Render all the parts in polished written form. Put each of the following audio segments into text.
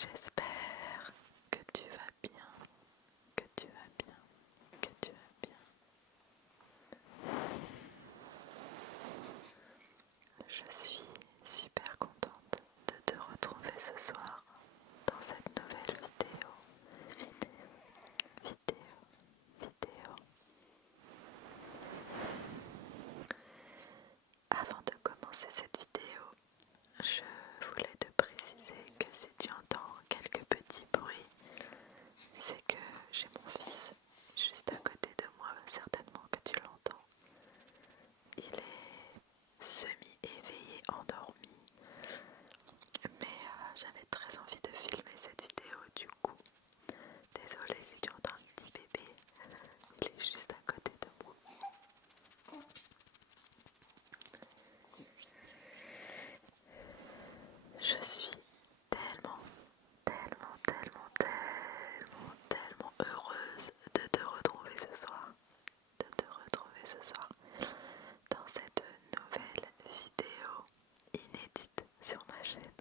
J'espère que tu vas bien, que tu vas bien, que tu vas bien. Je suis super contente de te retrouver ce soir dans cette nouvelle vidéo. Avant de commencer cette vidéo, je voulais te préciser que si tu entends quelques petits bruits, c'est que j'ai mon fils juste à côté de moi, certainement que tu l'entends. Il est semi-éveillé, endormi, mais j'avais très envie de filmer cette vidéo du coup. Désolée si tu entends un petit bébé, il est juste à côté de moi. Je suis tellement heureuse de te retrouver ce soir, dans cette nouvelle vidéo inédite sur ma chaîne.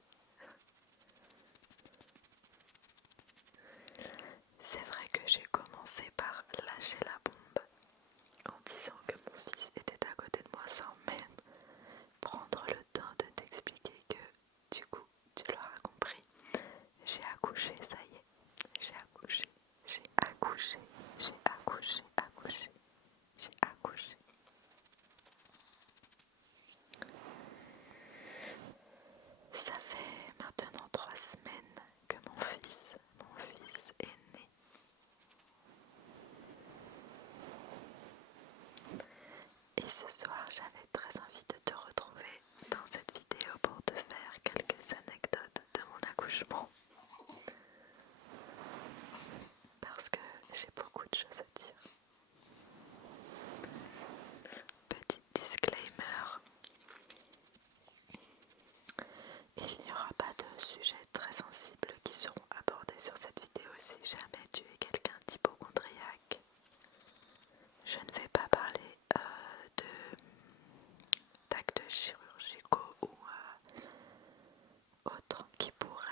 C'est vrai que j'ai commencé par lâcher la bombe en disant que mon fils était à côté de moi sans même prendre le temps de t'expliquer que, du coup, tu l'auras compris, j'ai accouché, ça y est, j'ai accouché. Ça fait maintenant 3 semaines que mon fils est né. Et ce soir, j'avais très envie de te retrouver dans cette vidéo pour te faire quelques anecdotes de mon accouchement. Parce que j'ai beaucoup de choses à dire. Petit disclaimer, il n'y aura pas de sujets très sensibles qui seront abordés sur cette vidéo si jamais tu es quelqu'un d'hypocondriaque. Je ne vais pas parler d'actes chirurgicaux ou autres qui pourraient,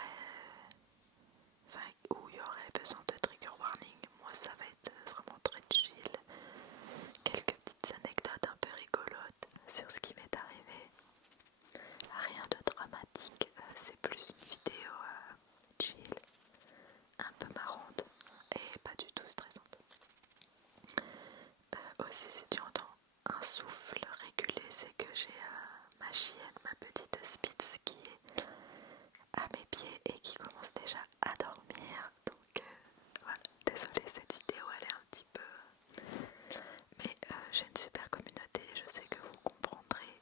où il y aurait besoin de trigger warning. Moi ça va être vraiment très chill. Quelques petites anecdotes un peu rigolotes sur ce qui m'est arrivé. Rien de dramatique, c'est plus une vidéo chill, un peu marrante et pas du tout stressante. Aussi si tu entends un souffle régulé, c'est que j'ai ma chienne, ma petite Spitz qui est à mes pieds et qui commence déjà à dormir. Donc voilà, désolée, cette vidéo elle est un petit peu... Mais j'ai une super communauté, je sais que vous comprendrez.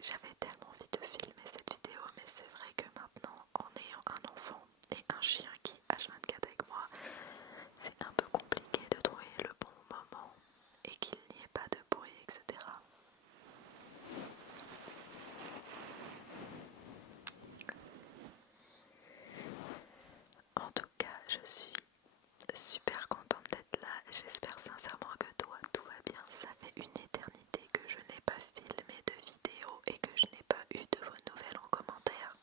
J'avais tellement envie de filmer cette vidéo, mais c'est vrai que maintenant, en ayant un enfant et un chien qui H24 avec moi, c'est un peu compliqué de trouver le bon moment et qu'il n'y ait pas de bruit, etc. En tout cas, je suis super contente d'être là. J'espère sincèrement que toi, tout va bien. Ça fait une éternité que je n'ai pas filmé de vidéo et que je n'ai pas eu de vos nouvelles en commentaire.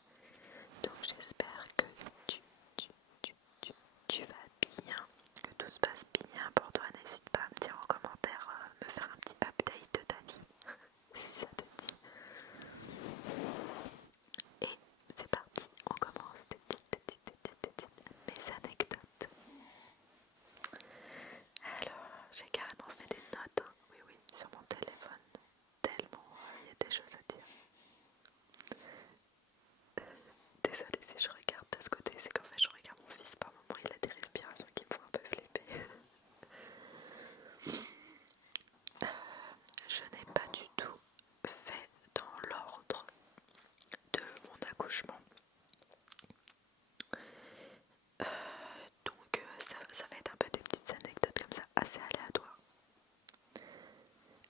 Donc j'espère que tu vas bien, que tout se passe bien pour toi. N'hésite pas à me dire en commentaire, me faire un petit update de ta vie, si ça te dit. Et c'est parti, on commence mes anecdotes. Alors, j'ai carrément fait des notes, hein. Oui, sur mon téléphone, tellement il y a des choses à dire. Désolée si je regarde de ce côté, c'est qu'en fait je regarde mon fils par moment, il a des respirations qui me font un peu flipper. Je n'ai pas du tout fait dans l'ordre de mon accouchement. Donc ça va être un peu des petites anecdotes comme ça, assez aléatoires.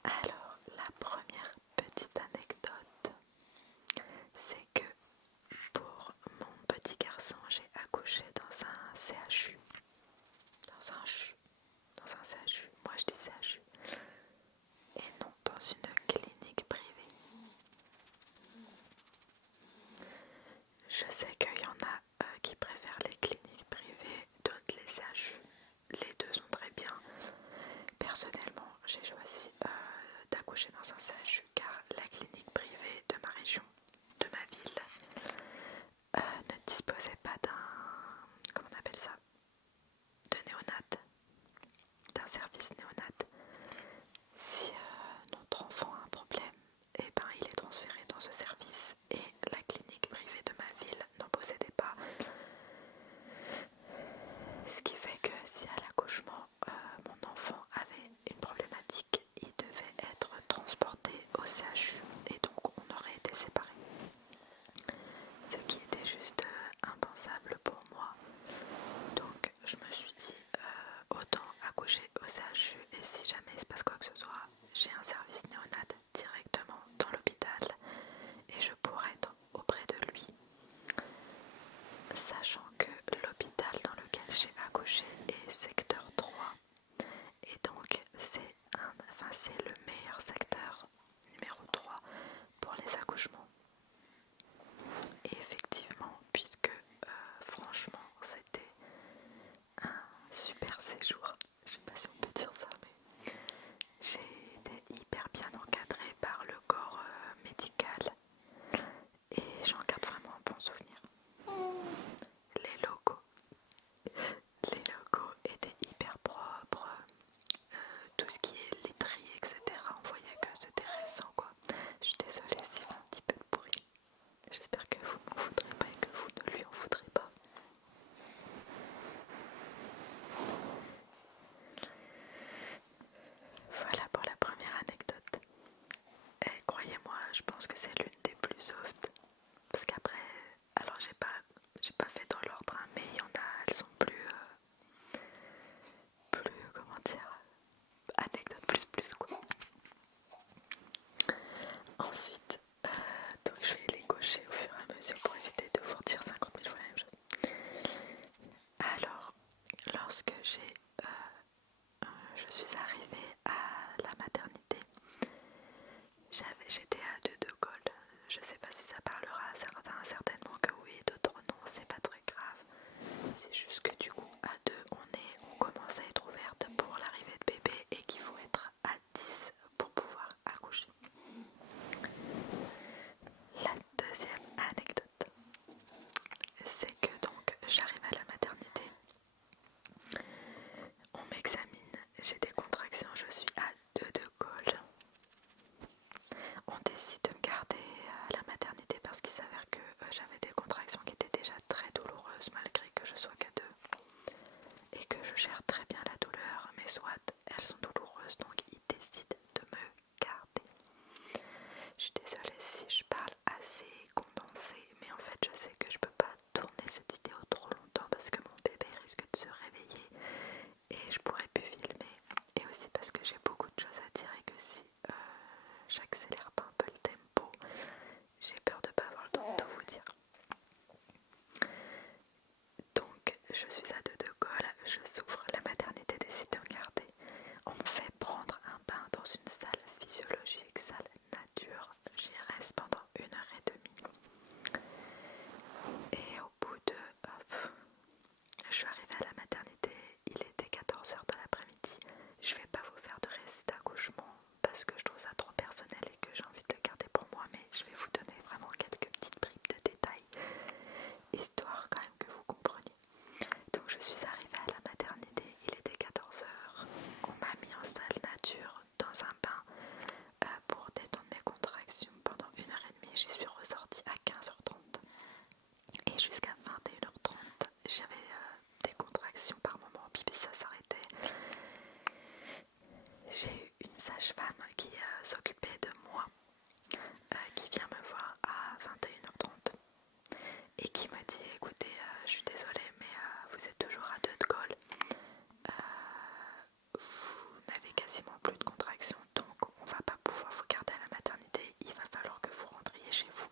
Alors, la première petite anecdote, c'est que pour mon petit garçon, j'ai accouché dans un CHU. Dans un CHU, moi je dis CHU. Et non dans une clinique privée. Je sais qu'il y en a qui préfèrent les sachant que l'hôpital dans lequel j'ai accouché est secteur 3 et donc c'est le meilleur secteur numéro 3 pour les accouchements. Et effectivement, puisque franchement c'était un super séjour, je sais pas si on peut dire ça, mais j'ai été hyper bien encadrée par le corps médical et j'en garde vraiment un bon souvenir. Les locaux, les locaux étaient hyper propres, tout ce qui est laiterie, etc. On voyait que c'était récent quoi. Je suis désolée s'il y a un petit peu de bruit. J'espère que vous m'en voudrez pas et que vous ne lui en voudrez pas. Voilà pour la première anecdote. Et croyez-moi, je pense que c'est l'une des plus soft. Parce qu'après, alors j'ai pas fait dans l'ordre, hein, mais il y en a, elles sont plus, comment dire, anecdote plus quoi. Ensuite, donc je vais les cocher au fur et à mesure pour éviter de vous dire 50 000 fois la même chose. Alors, lorsque je suis arrivée à la maternité, j'étais à 2 de Gaulle. Je sais pas si ça parlera à certains, certainement que oui, d'autres non, c'est pas très grave. C'est juste que du coup, à 2, on commence à être ouverte pour l'arrivée de bébé et qu'il faut être à 10 pour pouvoir accoucher. La deuxième anecdote, c'est que donc j'arrive à la maternité, on m'examine, j'ai des contractions, je suis à 2 de Gaulle. On décide de me garder à la maternité parce qu'il s'avère que j'avais des contractions qui étaient déjà très douloureuses malgré que je sois qu'à 2 et que je gère très bien la douleur, mais soit elles sont douloureuses donc ils décident de me garder. Je suis désolée si je parle assez condensé, mais en fait je sais que je peux pas tourner cette vidéo trop longtemps parce que mon bébé risque de se réveiller et je pourrais plus filmer, et aussi parce que j'ai beaucoup de choses à dire et que si j'accélère pas un peu le tempo, j'ai peur de pas avoir le temps de tout vous dire. Donc je suis à 2 de Gaulle, je souffre, la maternité décide de me garder. On me fait prendre un bain dans une salle physiologique, salle nature. J'y reste pendant 1 heure et demie. Et au bout de... je suis arrivée à la maternité, il était 14 h de l'après-midi. Je vais pas vous faire de récit d'accouchement parce que je trouve ça trop personnel et que j'ai envie de le garder pour moi, mais je vais vous donner vraiment quelques petites bribes de détails, histoire quand même que vous compreniez. Donc je suis arrivée à la maternité, il était 14 h. On m'a mis en salle nature dans un bain pour détendre mes contractions pendant 1 h 30. J'y suis ressortie à 15 h 30. Et jusqu'à 21 h 30, j'avais des contractions par moment, puis ça s'arrêtait. J'ai eu une sage-femme qui s'occupait de moi, qui vient me voir à 21 h 30 et qui me dit écoutez, je suis désolée mais vous êtes toujours à 2 de Gaulle, vous n'avez quasiment plus de contractions donc on va pas pouvoir vous garder à la maternité, il va falloir que vous rentriez chez vous.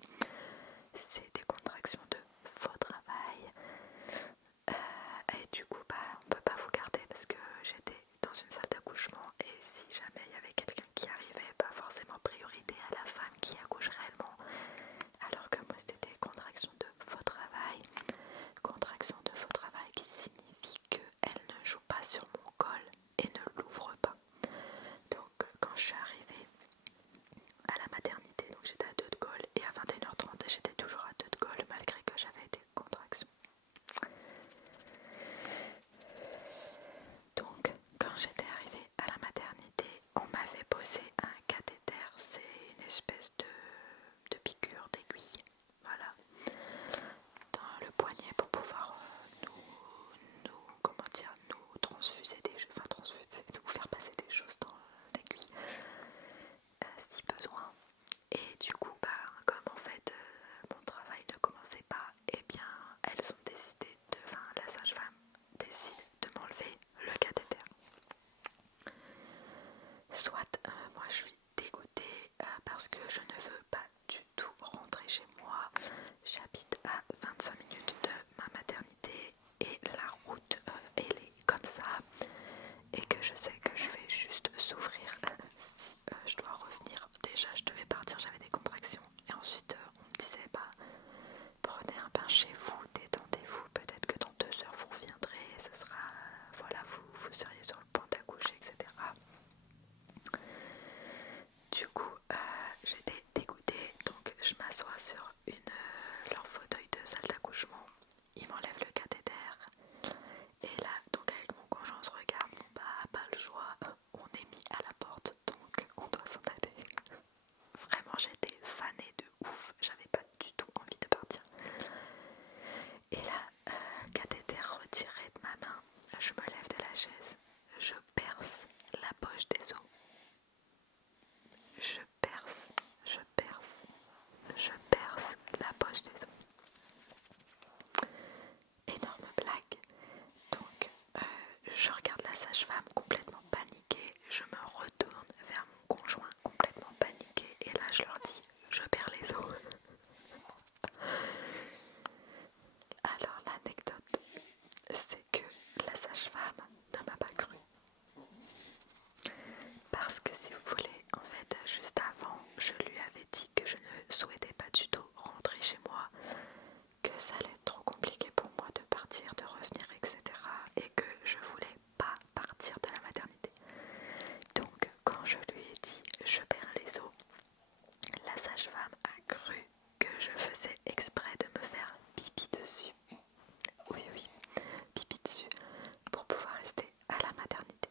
C'est des contractions de faux travail et du coup on peut pas vous garder parce que j'étais dans une salle d'accouchement et si jamais il y avait quelqu'un qui arrivait, pas forcément priorité à la femme qui accouche réellement, que si vous voulez, en fait, juste avant, je lui avais dit que je ne souhaitais pas du tout rentrer chez moi, que ça allait être trop compliqué pour moi de partir, de revenir, etc. Et que je voulais pas partir de la maternité. Donc, quand je lui ai dit je perds les os, la sage-femme a cru que je faisais exprès de me faire pipi dessus. Oui, oui, pipi dessus, pour pouvoir rester à la maternité.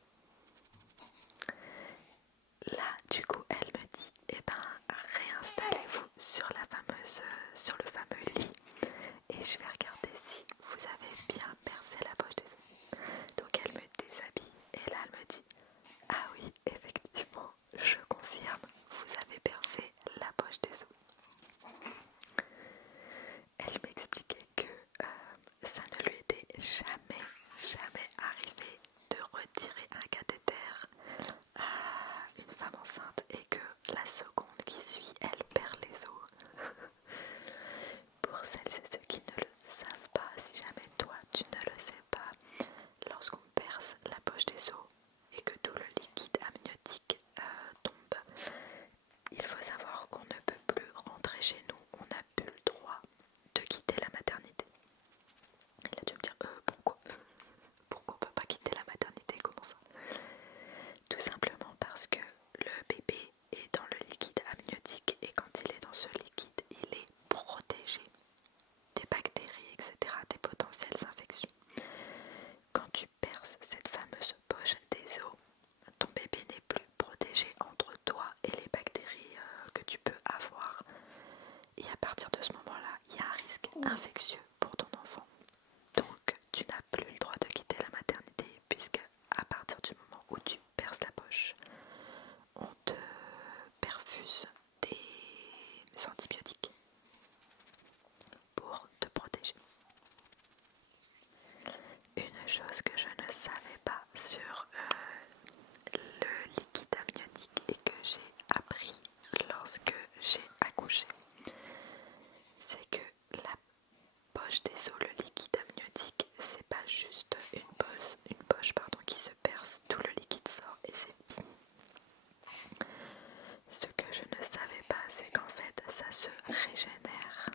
Là, du coup, elle me dit, eh ben, réinstallez-vous sur sur le fameux lit, et je vais regarder si vous avez bien percé la poche des os. Donc elle me déshabille, et là elle me dit, ah oui, effectivement, je confirme, vous avez percé la poche des os. Elle m'expliquait que ça ne lui était jamais arrivé de retirer un cathéter à une femme enceinte et que la seconde qui suit, elle perd les os. Pour celles et ceux qui ne le savent pas, si jamais toi tu ne le sais pas, lorsqu'on perce la poche des os et que tout le liquide amniotique tombe, il faut savoir qu'on ne peut plus rentrer chez nous, on n'a plus le droit de quitter la maternité. Et là tu vas me dire, pourquoi on peut pas quitter la maternité, comment ça? Tout simplement parce que le bébé est dans le liquide amniotique et quand il est dans ce liquide, il est protégé des bactéries, etc., des potentielles infections. Quand tu perces cette fameuse poche des os, ton bébé n'est plus protégé entre toi et les bactéries que tu peux avoir. Et à partir de ce moment-là, il y a un risque infectieux pour ton enfant. Donc, tu n'as plus le droit de quitter la maternité puisque à partir du moment où tu perces la poche, on te perfuse des antibiotiques pour te protéger. Une chose que je ne savais pas sur le liquide amniotique et que j'ai appris lorsque j'ai accouché, c'est que la poche des os, le liquide amniotique, c'est pas juste une poche qui se perce, tout le liquide sort et c'est fini. Ce que je ne savais pas, c'est qu'en fait, ça se régénère.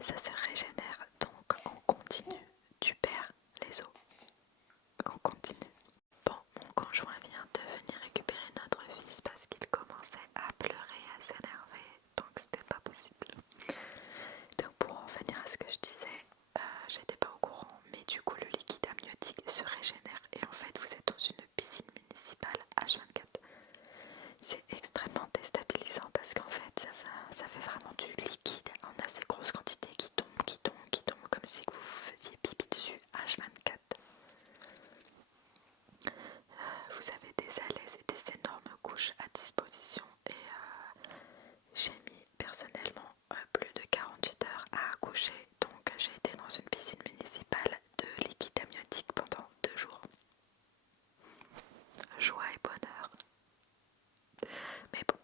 Ça se régénère donc en continu. Tu perds les os en continu. Bon, mon conjoint vient de venir récupérer notre fils parce qu'il commençait à pleurer, à s'énerver, donc c'était pas possible. Donc pour en revenir à ce que je disais, j'étais pas au courant, mais du coup le liquide amniotique se régénère et en fait vous êtes dans une piscine municipale H24. C'est extrêmement déstabilisant parce qu'en fait ça fait vraiment du liquide en assez grosse quantité qui tombe, comme si vous vous faisiez pipi dessus H24. Vous avez des alaises et des énormes couches à disposition et j'ai mis personnellement plus de 48 heures à accoucher, donc j'ai été dans une piscine municipale de liquide amniotique pendant 2 jours. Joie et bonheur. Mais bon,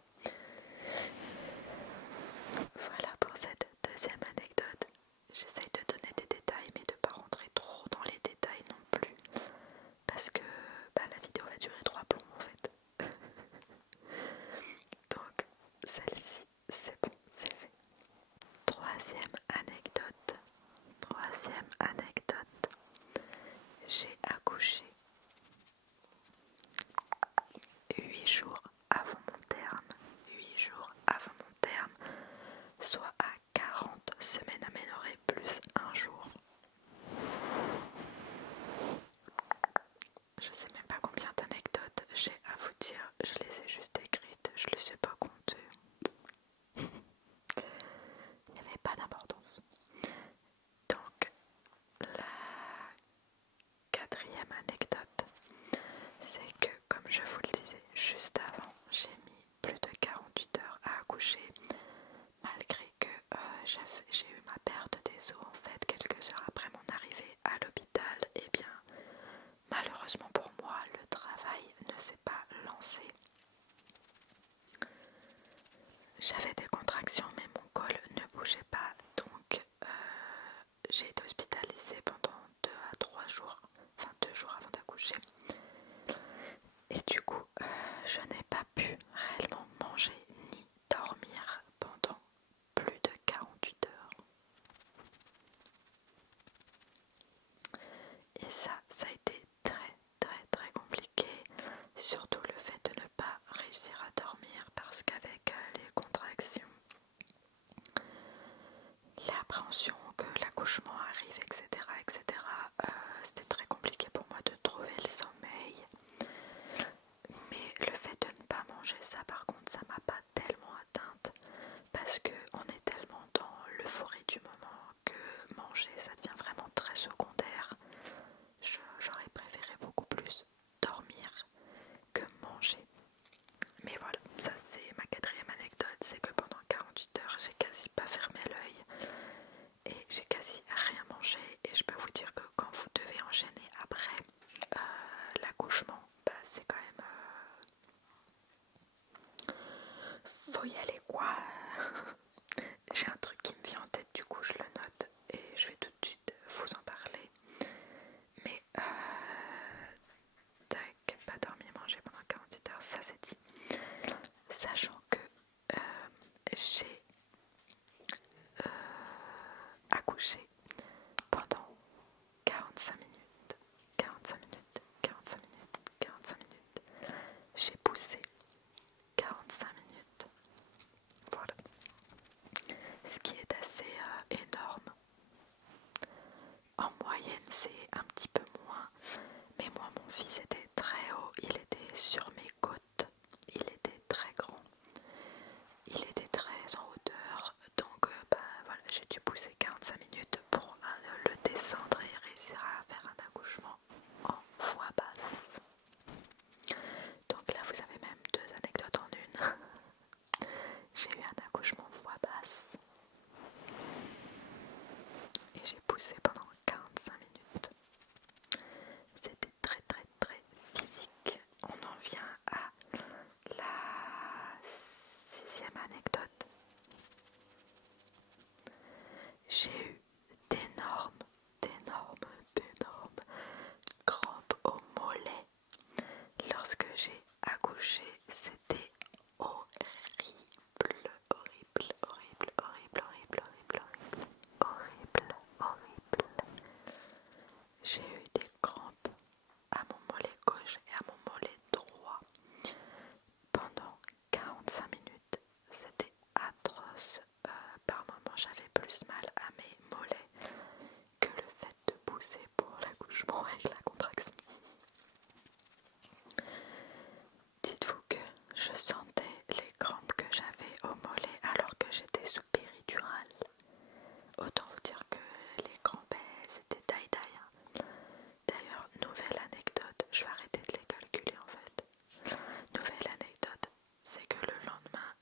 voilà pour cette deuxième anecdote. J'essaye de donner des détails mais de ne pas rentrer trop dans les détails non plus parce que la vidéo va durer 3 plombs en fait. Donc celle-ci c'est bon, c'est fait. Troisième anecdote, j'ai accouché 8 jours avant mon terme, 8 jours avant mon terme, soit à 40 semaines aménorrhées plus 1 jour. Je sais même pas combien d'anecdotes j'ai à vous dire, je les ai juste écrites, je les ai pas comptées. Il n'y avait pas d'importance. Donc, la quatrième anecdote, c'est que, comme je vous le disais juste avant, j'ai mis plus de 48 heures à accoucher, malgré que j'ai eu ma perte des os en fait quelques heures après mon arrivée à l'hôpital. Et bien, malheureusement pour moi, le travail ne s'est pas lancé. J'avais des contractions mais mon col ne bougeait pas, donc j'ai été hospitalisée pendant 2 à 3 jours, enfin 2 jours avant d'accoucher. l'accouchement arrive, etc., etc., c'était très compliqué pour moi de trouver le sommeil. Mais le fait de ne pas manger ça, par contre, ça m'a pas tellement atteinte parce qu'on est tellement dans l'euphorie du moment que manger, ça devient vraiment très secondaire. J'aurais préféré beaucoup plus dormir que manger. Mais voilà, ça c'est ma quatrième anecdote, c'est que pendant 48 heures, j'ai quasi pas fermé l'œil et j'ai quasi rien mangé. Et je peux vous dire que quand vous devez enchaîner après l'accouchement, bah, c'est quand même... faut y aller quoi. J'ai un truc qui me vient en tête, du coup je le note et je vais tout de suite vous en parler. Mais tac, pas dormir, manger pendant 48 heures, ça c'est dit. Sachant que j'ai accouché pendant 45 minutes, 45 minutes, 45 minutes, 45 minutes. J'ai poussé 45 minutes. Voilà. Ce qui est assez énorme. En moyenne, c'est un petit peu moins. Mais moi, mon fils était très haut. Il était sur mes côtes. Il était très grand. Il était très en hauteur. Donc, bah, voilà, j'ai dû pousser 45 minutes pour le descendre et réussir à faire un accouchement en voix basse. Donc là, vous avez même deux anecdotes en une. J'ai eu un accouchement en voix basse et j'ai poussé pendant 45 minutes. C'était très très très physique. On en vient à la sixième anecdote. J'ai eu d'énormes crampes au mollet. Lorsque j'ai accouché, c'était horrible, horrible, horrible, horrible, horrible, horrible, horrible, horrible, horrible. J'ai eu des crampes à mon mollet gauche et à mon mollet droit pendant 45 minutes. C'était atroce. Par moments, j'avais plus mal à mes mollets que le fait de pousser pour l'accouchement et la contraction. Dites-vous que je sentais les crampes que j'avais au mollet alors que j'étais sous péridurale. Autant vous dire que les crampes, c'était die-die. D'ailleurs, nouvelle anecdote, je vais arrêter de les calculer en fait. Nouvelle anecdote, c'est que le lendemain,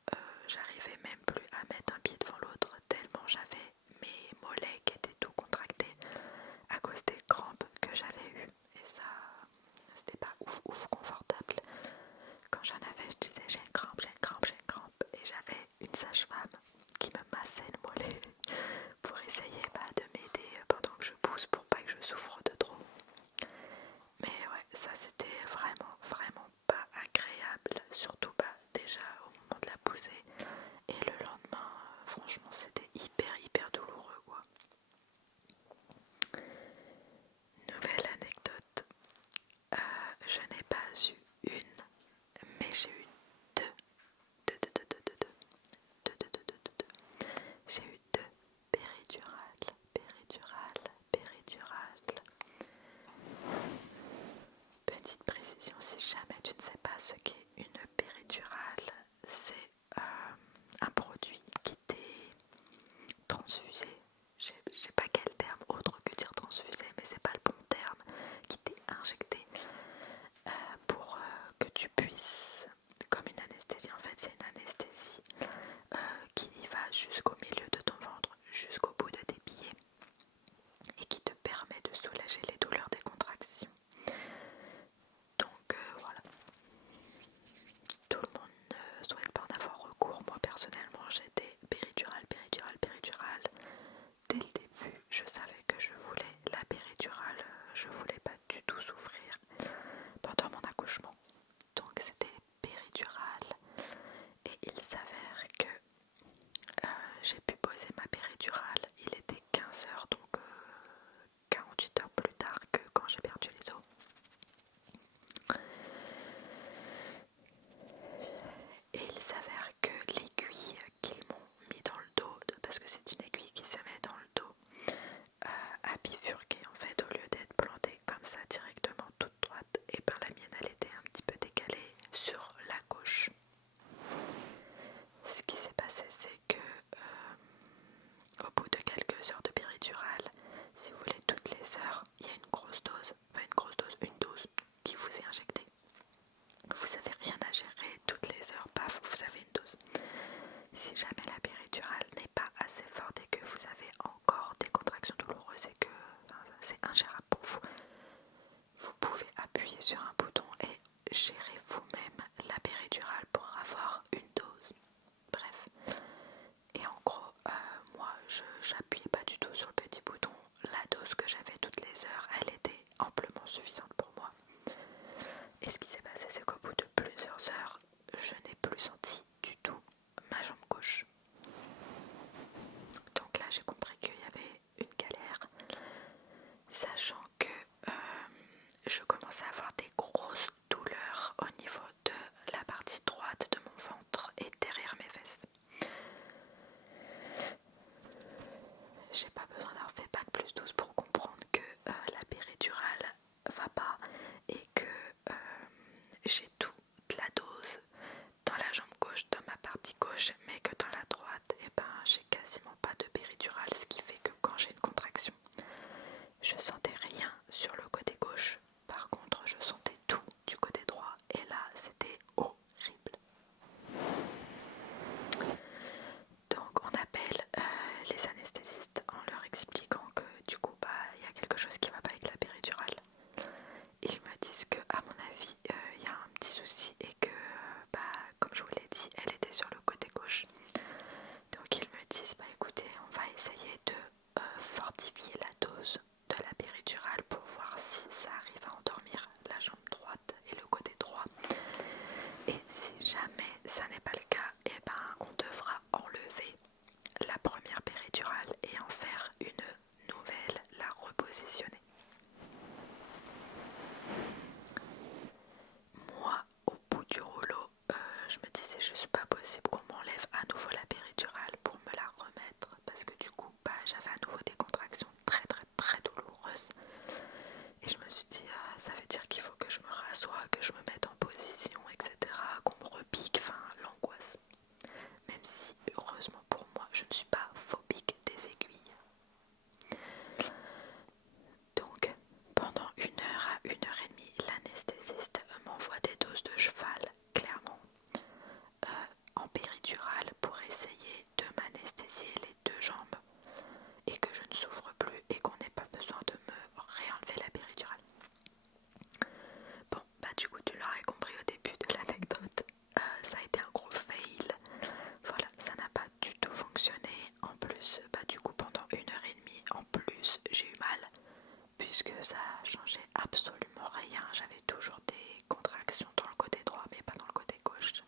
j'arrivais même plus à mettre un pied devant l'autre tellement j'avais mes mollets qui étaient tout contractés à cause des crampes que j'avais eues. Et ça, c'était pas ouf confortable. Quand j'en avais, je disais j'ai une crampe. Et j'avais une sage-femme qui me massait le mollet pour essayer de m'aider pendant que je pousse pour pas que je souffre de trop. Mais ouais, ça c'était vraiment pas agréable. Surtout déjà au moment de la poussée. Et le lendemain, franchement c'était hyper douloureux quoi. Nouvelle anecdote. Je n'ai pas eu une, mais j'ai eu deux. J'ai eu deux péridurales. Petite précision, si jamais tu ne sais pas ce qu'est une péridurale, c'est un produit qui t'est transfusé. Je sais pas quel terme autre que dire transfusé, mais c'est pas le bon terme, qui t'est injecté pour que tu puisses, comme une anesthésie en fait, c'est une anesthésie qui va jusqu'au milieu de ton ventre, jusqu'au bout de tes pieds et qui te permet de soulager les douleurs des contractions. Donc voilà, tout le monde ne souhaite pas en avoir recours. Moi personnellement j'étais péridurale. Dès le début je savais que je voulais la péridurale, je voulais pas du tout souffrir pendant mon accouchement. Donc c'était péridurale et il s'avère que j'ai pu poser ma péridurale. Il était 15 heures, donc 48 heures plus tard que quand j'ai perdu les os. Et il s'avère que l'aiguille qu'ils m'ont mis dans le dos, parce que c'est une aiguille qui se met dans le dos, je commençais à avoir des grosses douleurs au niveau de la partie droite de mon ventre et derrière mes fesses. J'ai pas besoin d'avoir fait bac plus 12 pour comprendre que la péridurale va pas et que j'ai toute la dose dans la jambe gauche, dans ma partie gauche, mais que dans la droite, j'ai quasiment pas de péridurale, ce qui fait que quand j'ai une contraction, je sentais rien sur le côté gauche. Par contre, je sentais tout du côté droit et là, c'était horrible. Donc, on appelle les anesthésistes en leur expliquant que du coup, il y a quelque chose qui va pas avec la péridurale. Ils me disent que, à mon avis, il y a un petit souci et que, comme je vous l'ai dit, elle était sur le côté gauche. Donc ils me disent, écoutez, on va essayer de fortifier la dose de la péridurale pour voir si ça arrive à endormir la jambe droite et le côté droit. Et si jamais ça n'est pas le cas, on devra enlever la première péridurale et en faire une nouvelle, la repositionner. Moi, au bout du rouleau, je me disais juste pas possible qu'on m'enlève à nouveau la péridurale pour me la remettre parce que du coup, j'avais à nouveau des contractions très très très douloureuses et je me suis dit, ça veut dire qu'il faut que je me rassoie, que je me mette en position, etc., qu'on me repique, l'angoisse. Même si, heureusement pour moi, je ne suis pas phobique des aiguilles. Donc, pendant 1 heure à 1 heure et demie, l'anesthésiste m'envoie des doses de cheval, clairement, en péridurale pour essayer de m'anesthésier les 2 jambes et que je ne souffre plus et qu'on n'ait pas besoin de me réenlever la péridurale. Bon, du coup, tu l'aurais compris au début de l'anecdote, ça a été un gros fail. Voilà, ça n'a pas du tout fonctionné. En plus, du coup, pendant 1 heure et demie, en plus, j'ai eu mal puisque ça a changé absolument rien. J'avais toujours des contractions dans le côté droit mais pas dans le côté gauche.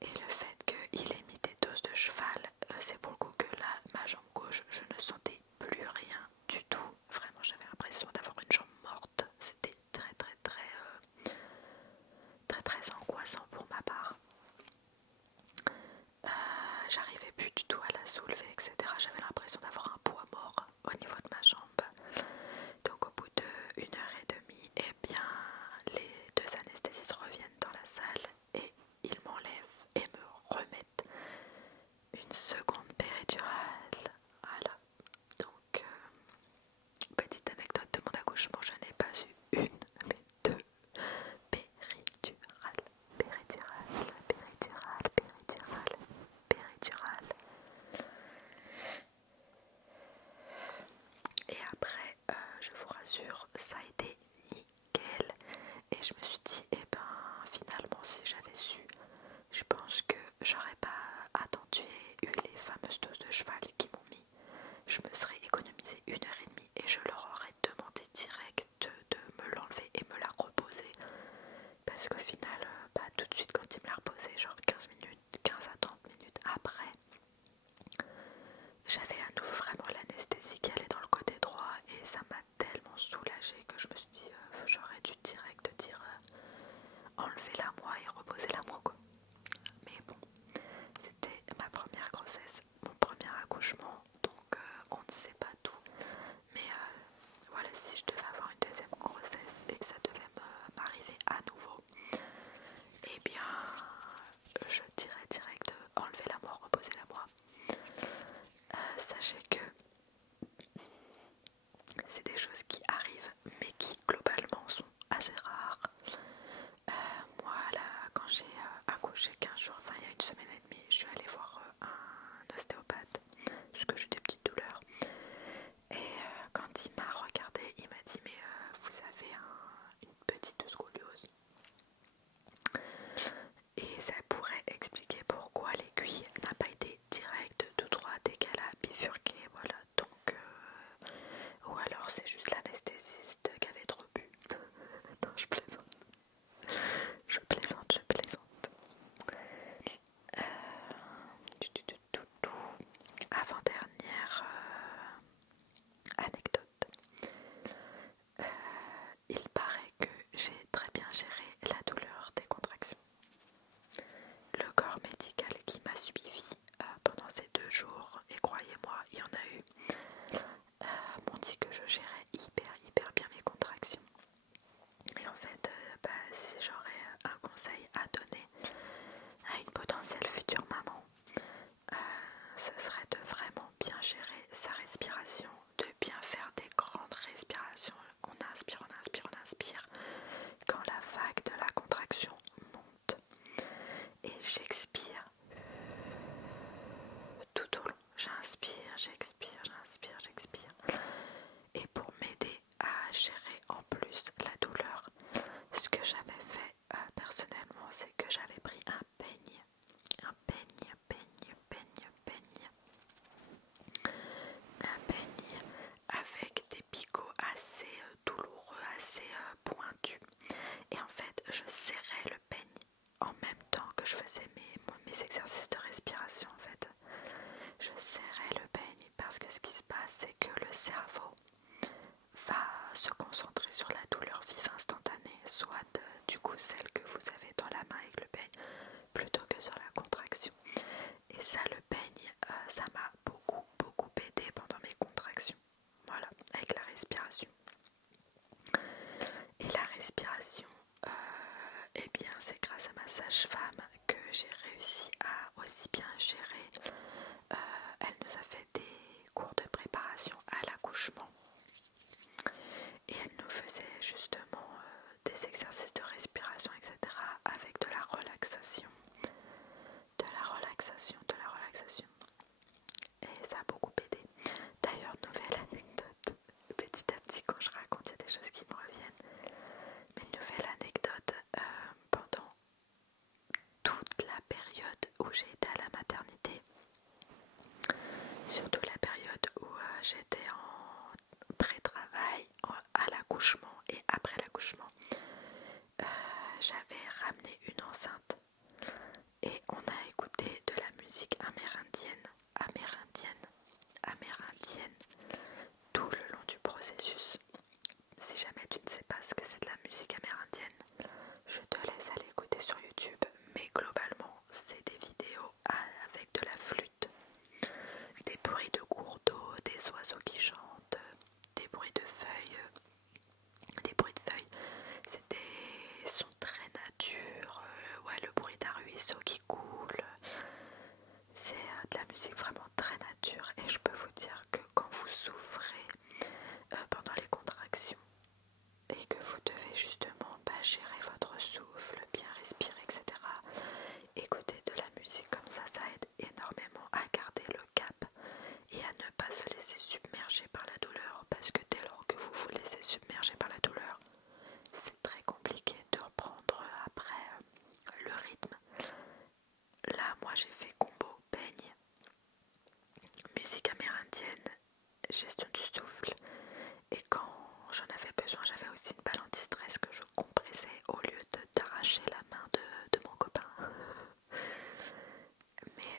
Et le fait qu'il ait mis des doses de cheval, c'est pour le coup que là, ma jambe gauche, je ne sentais plus rien du tout. Vraiment, j'avais l'impression d'avoir une jambe morte. C'était très très très très très angoissant pour ma part. J'arrivais plus du tout à la soulever, etc. J'avais l'impression d'avoir un poids mort au niveau de ma jambe. Donc au bout de 1 heure et demie, les 2 anesthésistes reviennent dans la salle et ils m'enlèvent et me remettent une seconde péridurale. Voilà. Donc, petite anecdote de mon accouchement, je n'ai pas eu une, mais 2 péridurales. Péridurale, péridurale, péridurale, péridurale. Et après, je vous rassure, ça a été nickel. Et je me suis dit, finalement, si j'avais su, je pense que j'aurais pas attendu et eu les fameuses doses de cheval qui m'ont mis. Je me serais économisé 1 heure et demie et je leur aurais demandé direct de me l'enlever et me la reposer. Parce qu'au final, tout de suite quand ils me la reposaient, genre 15 minutes, 15 à 30 minutes après, j'avais à nouveau vraiment l'anesthésie qui allait dans le côté droit et ça m'a tellement soulagée que je me suis dit j'aurais dû direct dire enlevez-la moi et reposez-la moi quoi. Mais bon, c'était ma première grossesse, mon premier accouchement, donc on ne sait pas tout. Mais voilà, si je devais avoir une deuxième grossesse et que ça devait m'arriver à nouveau, je dirais direct enlevez-la moi, reposez-la moi. Sachez que c'est des choses qui arrivent mais qui globalement sont assez rares. Moi là, quand j'ai accouché 15 jours, il y a 1 semaine et demie, je suis allée voir un ostéopathe parce que j'ai des petites douleurs et quand il m'a regardé il m'a dit mais vous avez une petite scoliose et ça pourrait expliquer pourquoi l'aiguille n'a pas été directe tout droite et qu'elle a bifurqué, voilà. Donc ou alors c'est juste l'anesthésiste qui avait trop bu. Non, je plaisante. Je plaisante, je plaisante. Avant-dernière 2 jours, et croyez-moi, il y en a eu, m'ont dit que je gérais hyper bien mes contractions. Et en fait, si j'aurais un conseil à donner à une potentielle future maman, ce serait de vraiment bien gérer sa respiration, de bien faire des grandes respirations. On inspire, on inspire, on inspire. Quand la vague de la contraction monte, et j'expire tout au long. J'inspire, j'expire, j'inspire, j'expire. Et pour m'aider à gérer en plus la douleur, ce que j'avais fait personnellement, c'est que j'avais pris un peigne avec des picots assez douloureux, assez pointus. Et en fait, je serrais le peigne en même temps que je faisais mes exercices de respiration. En fait, je serrais le peigne parce que ce qui se passe, c'est que le cerveau va se concentrer sur la douleur vive instantanée, soit du coup celle que vous avez dans la main avec le peigne, plutôt que sur la contraction. Et ça, le peigne, ça m'a beaucoup aidé pendant mes contractions. Voilà, avec la respiration. Et la respiration, eh bien, c'est grâce à ma sage-femme que j'ai réussi à aussi bien gérer. Elle nous a fait des cours de préparation à l'accouchement. Et elle nous faisait justement des exercices de respiration, etc. avec de la relaxation. De la relaxation. Et ça a beaucoup aidé. D'ailleurs, nouvelle anecdote, petit à petit quand je raconte, il y a des choses qui me reviennent. Mais nouvelle anecdote, pendant toute la période où j'ai été à la maternité, surtout la période où j'étais en pré-travail, à l'accouchement et après l'accouchement, j'avais ramené une enceinte et on a écouté de la musique amérindienne tout le long du processus. Si jamais tu ne sais pas ce que c'est de la musique amérindienne, je te laisse aller écouter sur YouTube, mais globalement c'est des vidéos avec de la flûte, des bruits de cours d'eau, des oiseaux qui chantent, des bruits de feuilles, c'est des sons très nature, ouais, le bruit d'un ruisseau qui coule, c'est de la musique vraiment très nature. Et je peux vous dire que quand vous souffrez pendant les contractions et que vous devez justement gérer votre souffle, bien respirer, etc., écouter de la musique comme ça aide énormément à garder le cap et à ne pas se laisser submerger par la douleur, parce que dès lors que vous vous laissez submerger par la douleur, c'est très compliqué de reprendre après le rythme. Là, moi j'ai fait combo peigne, musique amérindienne, gestion du souffle, et quand j'en avais besoin, j'avais aussi une balle anti-stress que je compressais au lieu d'arracher la main de mon copain. Mais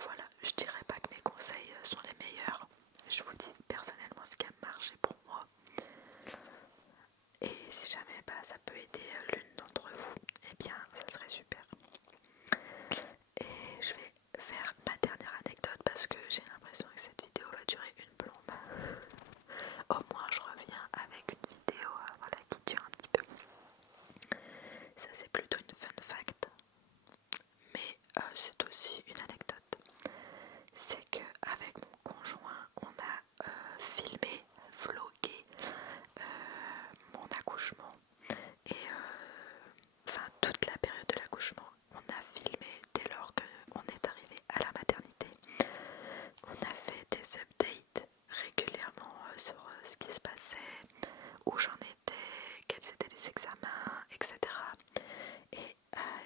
voilà, je dirais pas que mes conseils sont les meilleurs. Je vous dis personnellement ce qui a marché pour moi. Et si jamais ça peut aider l'une d'entre vous, eh bien ça serait super. Et je vais faire ma dernière anecdote parce que j'ai l'impression que cette vidéo va durer une plombe. Au moins je reviens avec une vidéo voilà, qui dure un petit peu. Ça c'est plutôt une fun fact, mais c'est aussi une anecdote. C'est qu'avec mon conjoint, on a filmé, vlogué mon accouchement et enfin toute la période de l'accouchement. On a filmé dès lors qu'on est arrivé à la maternité. On a fait des updates régulièrement sur ce qui se passait, où j'en étais, quels étaient les examens, etc. Et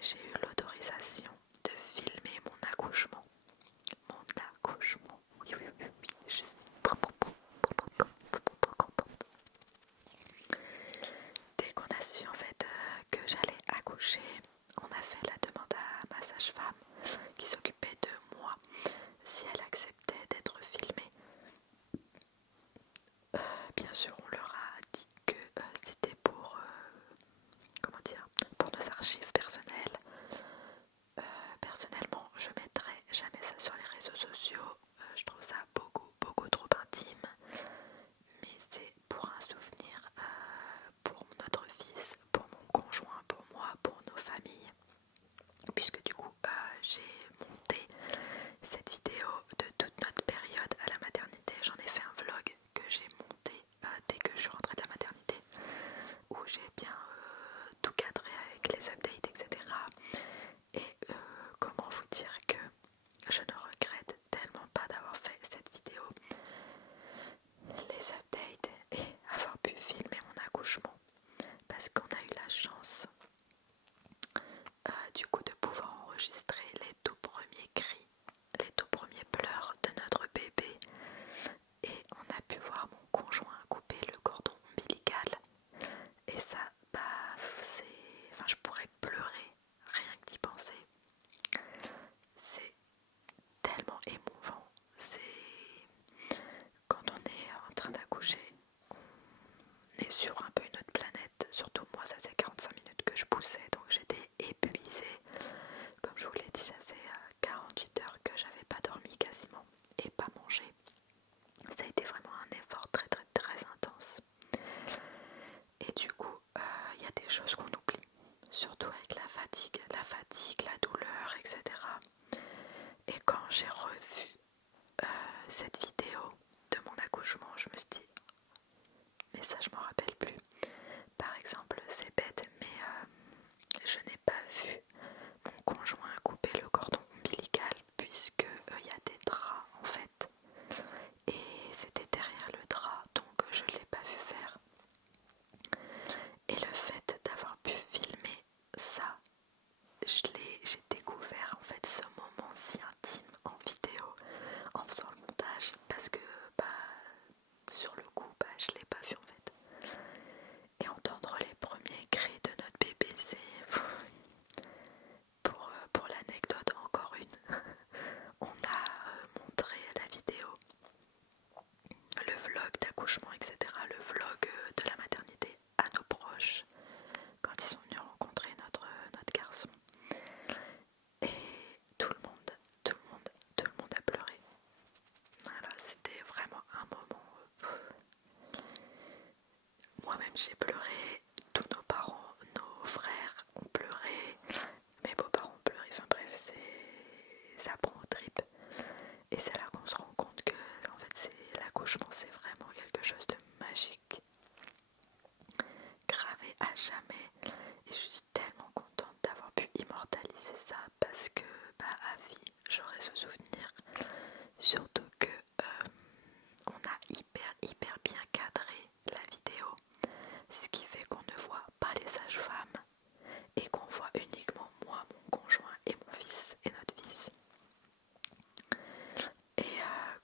j'ai eu l'autorisation de filmer mon accouchement. Oui, je suis trop contente. Dès qu'on a su en fait que j'allais accoucher, on a fait la demande à ma sage-femme qui s'occupait de moi si elle acceptait d'être filmée. Bien sûr, on leur a dit que c'était pour pour nos archives personnelles. Personnellement, je mettrai jamais ça sur les réseaux sociaux cette vidéo de mon accouchement, je me suis dit, mais ça je m'en rappelle plus. Par exemple, c'est bête, mais je n'ai pas vu mon conjoint couper le cordon ombilical puisque il y a des draps en fait. Et c'était derrière le drap, donc je ne l'ai pas vu faire. Et le fait d'avoir pu filmer ça, j'ai découvert en fait ce moment si intime en vidéo en faisant le montage parce que bah, sur le coup je l'ai pas vu en fait. Et entendre les premiers cris de notre bébé, c'est pour l'anecdote encore une. On a montré la vidéo, le vlog d'accouchement, etc. Le vlog de la maternité à nos proches quand ils sont venus rencontrer notre garçon. Et tout le monde a pleuré. Voilà, c'était vraiment un moment. Moi-même j'ai pleuré, tous nos parents, nos frères ont pleuré, mes beaux-parents ont pleuré, enfin bref, ça prend aux tripes. Et c'est là qu'on se rend compte que en fait l'accouchement c'est vraiment quelque chose de magique, gravé à jamais. Et je suis tellement contente d'avoir pu immortaliser ça parce que à vie j'aurai ce souvenir. Surtout que on a hyper bien cadré la vidéo, ce qui fait qu'on ne voit pas les sages-femmes et qu'on voit uniquement moi, mon conjoint et mon fils et notre fils. Et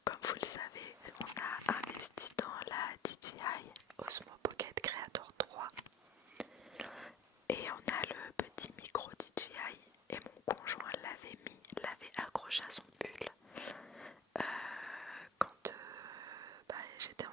comme vous le savez, on a investi dans la DJI Osmo Pocket Creator 3 et on a le petit micro DJI et mon conjoint l'avait accroché à son pull quand j'étais